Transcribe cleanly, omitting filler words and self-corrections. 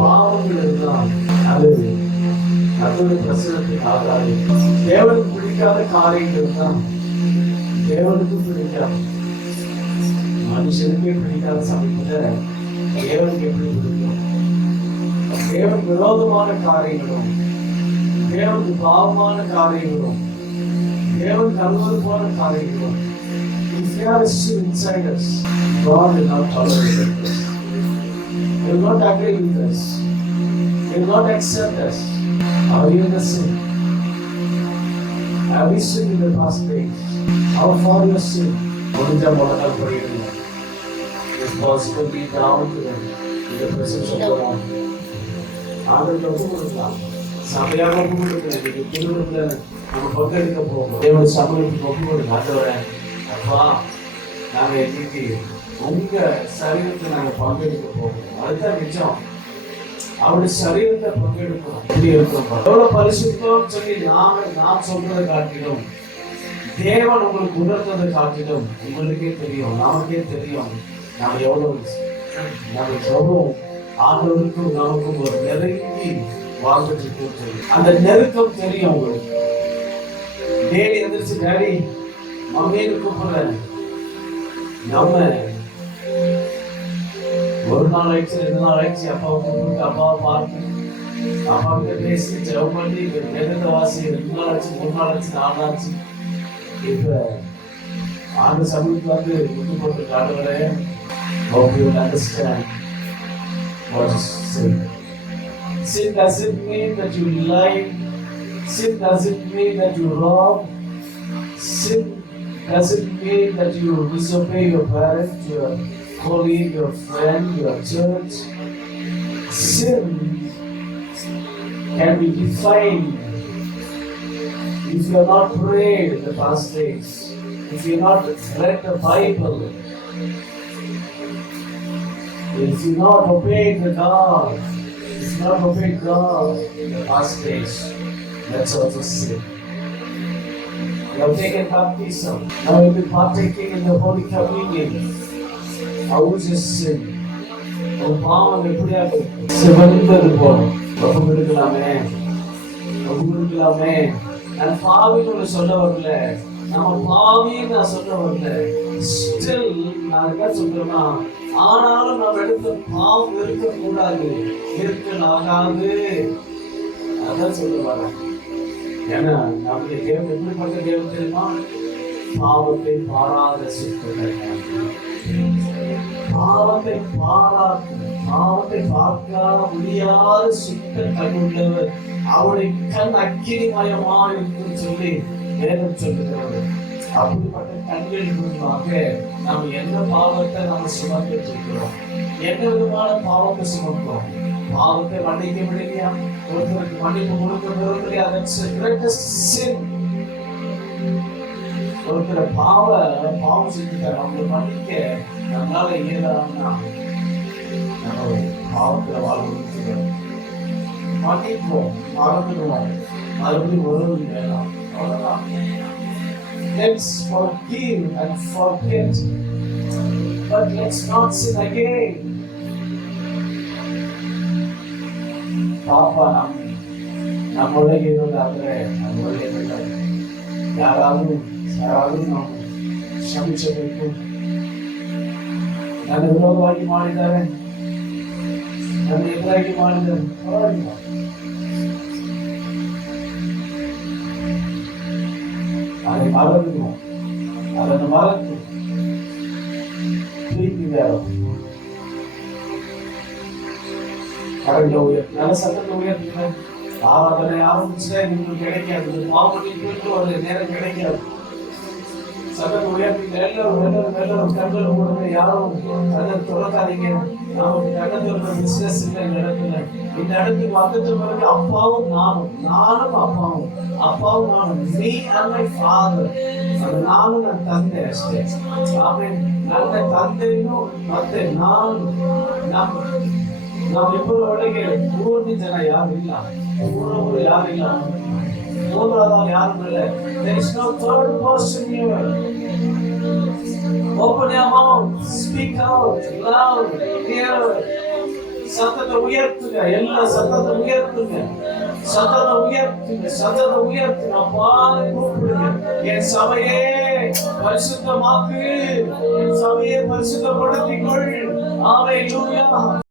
பாவங்கள் எல்லாம் அது அதோட பிரசனத்துக்கு ஆகாது. தேவனுக்கு பிடிக்காத காரியங்கள் தான் தேவனுக்கு பிடிக்காது. மனுஷனுக்கே பிடிக்காத சமயத்துல தேவனுக்கு எப்படி பிடிக்கும்? தேவன் விரோதமான காரியங்களும் தேவனுக்கு பாவமான காரியங்களும் தேவனுக்கு அருவது போன காரியங்களும் if they are still inside us, God will not tolerate us. He will not agree with us. He will not accept us. Are you in the sin? Have we sinned in the past days? How far you sin? முடிஞ்ச முதல் படிக்கணும். If possible, be down to them in the presence of God. ஆண்டவரை ஒப்புக்கொடுக்கலாம். சபையாக ஒப்புக்கொடுக்கலாம். திருவிழா நம்ம பங்கெடுக்க போகிறோம். தேவனுடைய சமூகத்துக்கு ஒப்புக்கொடுங்க. ஆண்டவரே, அப்பா, நாங்கள் இன்னைக்கு உங்க சரீரத்தை நாங்கள் பங்கெடுக்க போகிறோம். அதுதான் நிஜம். அவருடைய சரீரத்தை பங்கெடுக்கணும். இப்படி இருக்கும் எவ்வளவு பரிசுத்தம் சொல்லி நாம் சொல்றதை காட்டிலும் தேவன் உங்களுக்கு உணர்ந்ததை காட்டிலும் உங்களுக்கே தெரியும், நமக்கே தெரியும் நாம் எவ்வளவு ஆண்டவருக்கும் நமக்கும் ஒரு நெருங்கி வாழ்ந்துட்டு சொல்லி அந்த நெருக்கம் தெரியும் உங்களுக்கு. டேடி எந்திரிச்சு டேடி மம்மின்னு கூப்பிடுறேன். நம்ம ஒரு நாள் ஆயிடுச்சு, 2 நாள் ஆயிடுச்சு, அப்பாவை கூப்பிட்டு அப்பாவை பார்த்து அப்பா கிட்ட பேசி ஜெபம் பண்ணி வேதத்தை வாசி 2 நாள் ஆச்சு, 3 நாள் ஆச்சு, 4 நாள் ஆச்சு. இப்ப ஆண்டு சமூகத்துக்கு வந்து விட்டு போட்டு காட்டுவரே. Hope you will understand what is sin. Sin doesn't mean that you lie. Sin doesn't mean that you rob. Sin doesn't mean that you disobey your parents, your colleague, your friend, your church. Sin can be defined if you are not prayed in the past days, if you are not read the Bible, if you not obeyed the God, if you not obeyed God in the past days, that's also sin. You have taken baptism, now you will be partaking in the Holy Communion. How is this sin? உன் பாவம் எப்படியாக சிவந்தது போல ஒப்புக்கொடுக்கலாமே, ஒப்புக்கொடுக்கலாமே. நான் பாவின்னு சொல்ல வரல, நம்ம பாவின்னு நான் சொல்ல வரல. ஸ்டில் நான் என்ன சொல்றேன்னா, ஆனாலும் நம்ம எடுத்த பாவம் இருக்கக்கூடாது, இருக்கலாகாது. அதான் சொல்ல வரேன். ஏன்னா நம்முடைய தேவன் எப்படிப்பட்ட தேவன் தெரியுமா? பாவத்தை பாராத சுத்தத்தை, பாவத்தை பாவத்தை பார்க்க முடியாத சுத்த கண்ணுள்ளவர். அவருடைய கண் அக்கினிமயமா இருக்குன்னு சொல்லி வேதம் சொல்லுகிறது. அப்படிப்பட்ட கண்கள் மூலமாக நாம் என்ன பாவத்தை நம்ம சுமந்துட்டு இருக்கிறோம், என்ன விதமான பாவத்தை சுமக்கிறோம். பாவத்தை மன்னிக்க முடியலையா? ஒருத்தருக்கு மன்னிப்பு கொடுக்க முடியலையா? ஒருத்தர் பாவம் செஞ்சுட்டார், அவங்க மன்னிக்க நம்மளால இயலாம்னா நம்ம பாவத்துல வாழ்க்கை மன்னிப்போம், மறந்துடுவோம், மறுபடியும் உறவு வேணாம், அவ்வளவுதான். Let's forgive and forget, but let's not sin again. பாப்பா நம்மளோட இருந்தாங்க, நம்மளோட இருந்தாங்க. யாராவது நாம் ಕ್ಷಮಿಸಬೇಕು. ನನ್ನ ವಿರೋಧವಾಗಿ ಮಾಡಿದ್ದಾರೆ, ನನ್ನ ಎದುರಾಗಿ ಮಾಡಿದ್ದಾರೆ, ಪರವಾಗಿಲ್ಲ. ಅದನ್ನು ಮರೆತು ಪ್ರೀತಿದಾರ நல்ல சத்தத்தை உயர்த்துங்க. ஆராதனை ஆரம்பிச்சுட்டா உங்களுக்கு கிடைக்காது, பாவப்பட்டு ஒரு நேரம் கிடைக்காது. சத்தத்தை உயர்த்திங்க. எல்லாரும் கண்கள் போடுங்க. யாரும் கண்ணை துறக்காதீங்க. நமக்கு கண்ணை துறந்த பிசினஸ் இல்லை இந்த இடத்துல. இந்த இடத்துக்கு வந்தது பிறகு அப்பாவும் நானும் அப்பாவும் நானும் me and my father. அது நானும் ನನ್ನ ತಂದೆ ಅಷ್ಟೇ. ಆಮೇಲೆ ನನ್ನ ತಂದೆಯೂ ಮತ್ತೆ ನಾವಿಬ್ಬರ ಒಳಗೆ ಮೂರನೇ ಜನ ಯಾರು ಇಲ್ಲ, ಮೂರೊಬ್ಬರು ಯಾರು ಇಲ್ಲ, ಮೂರರಾದವರು ಯಾರು ಇಲ್ಲ. There is no third person here. Open your mouth, speak out loud, clear. சத்தத்தை உயர்த்துங்க, எல்லா சத்தத்தை உயர்த்துங்க, சத்தத்தை உயர்த்துங்க, சத்தத்தை உயர்த்துங்க. அப்பான்னு கூப்பிடுங்க. என் சபையே பரிசுத்தமாக்கு, என் சபையை பரிசுத்தப்படுத்திக் கொள். ஹalleluya.